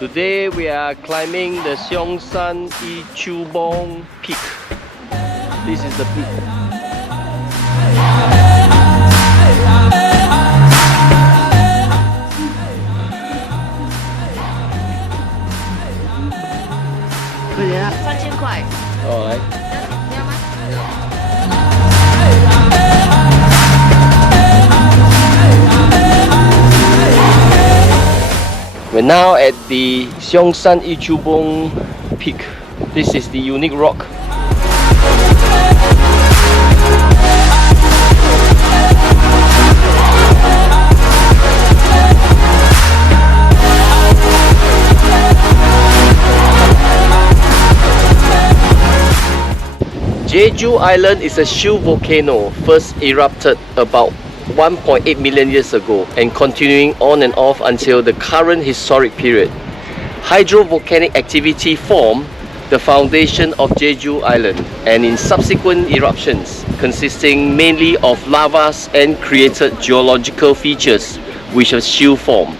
Today we are climbing the Seongsan Ilchulbong peak. This is the peak. Alright. We're now at the Seongsan Ilchulbong peak. This is the unique rock. Jeju Island is a shield volcano first erupted about 1.8 million years ago and continuing on and off until the current historic period. Hydrovolcanic activity formed the foundation of Jeju Island, and in subsequent eruptions consisting mainly of lavas and created geological features which have shield form.